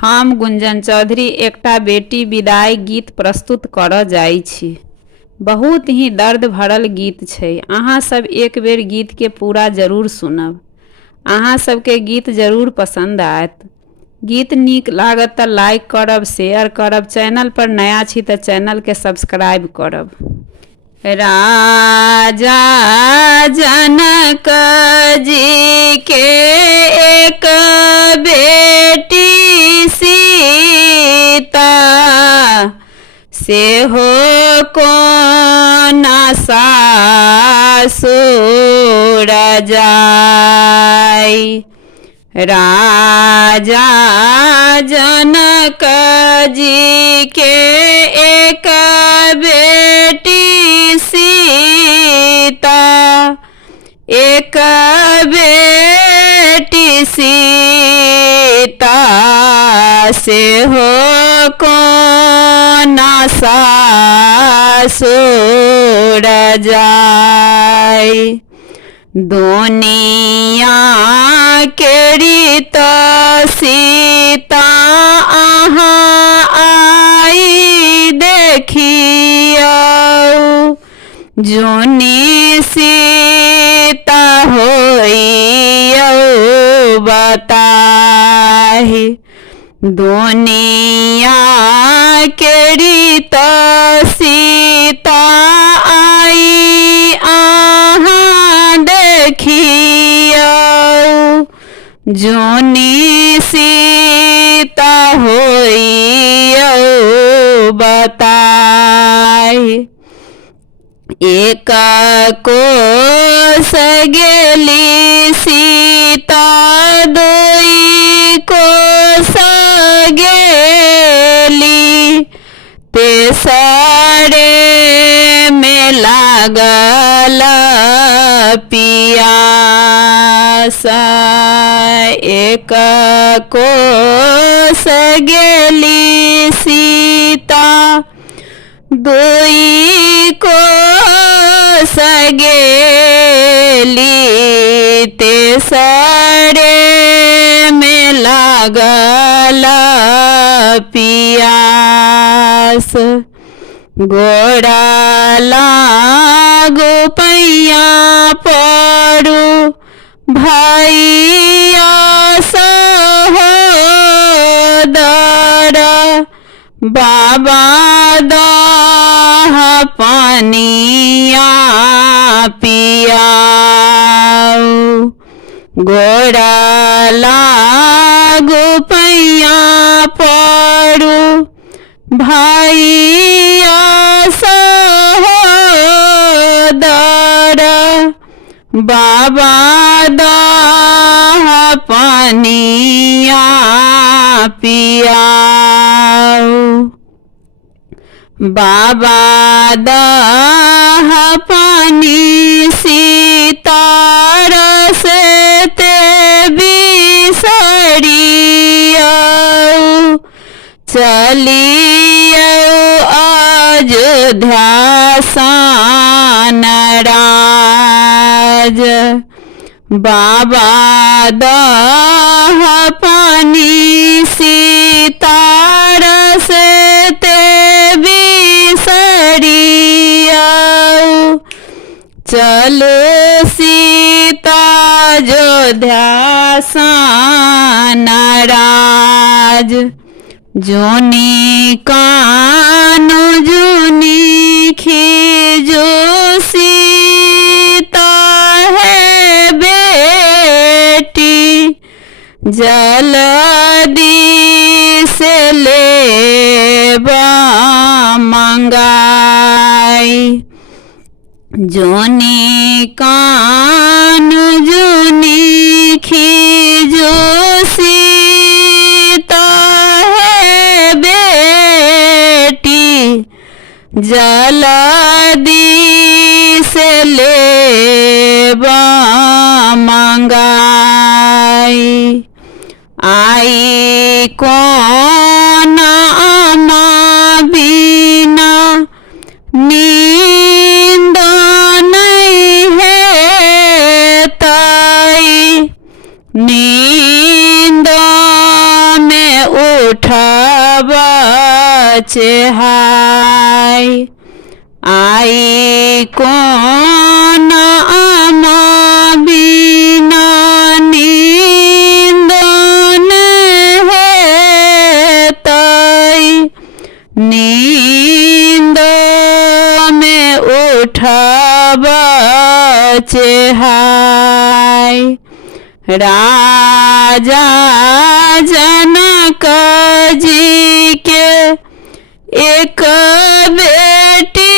हम गुंजन चौधरी एकटा बेटी विदाई गीत प्रस्तुत करऽ जाइ छी। बहुत ही दर्द भरल गीत छै। अहाँ सब एक बेर गीत के पूरा जरूर सुनब। अहाँ सबके गीत जरूर पसंद आयत। गीत नीक लागत तऽ लाइक करब, शेयर करब। चैनल पर नया छी तऽ चैनल के सब्सक्राइब करब। राजा जनक जी के एक बेटी सीता से हो कोना सासुर जाई। राजा जनक जी के एक बेटी सीता, एक बेटी सीता से हो कोना सासुर जाई। दुनिया के रीत सीता अहाँ आई देखियो, जोनी सीता होइयो बताहि। दुनिया के रीत सीता आई अहाँ देखियो, जोनी सीता होइयो बताहि। एक कोस गेली सीता, दुई कोस गेली, तेसरे में लागल पियास। एक कोस गेली सीता, दुई कोस गेली, तेसरे में लागल पियास। गोड़ा लागो पैया पड़ू भैया सहोदर, बाबा दाह पानिया पियाऊ। गोड़ा लागो पैया पड़ू भैया सहोदर, बाबा दाह पानिया पियाऊ। बाबा दाह पानी सीतार से ते बिसरियो, चलियो अयोध्या सान राज। बाबा दाह पानी सीतार से ते बिसरियो, चलो सीता अयोध्या सान राज। जोनी कानो जोनी खीजो सीता है बेटी, जल्दी से लेबा मंगाई। जोनी कान जोनी खीजो सीता है बेटी, जल्दी से लेबा मंगाई। आई कौन आमा बिना नींद नहीं है ताई, नींद में उठब चेहाय आई कोन आम बिना नींद हेतै नींद में उठब चेहाय राजा जनक जी के एक बेटी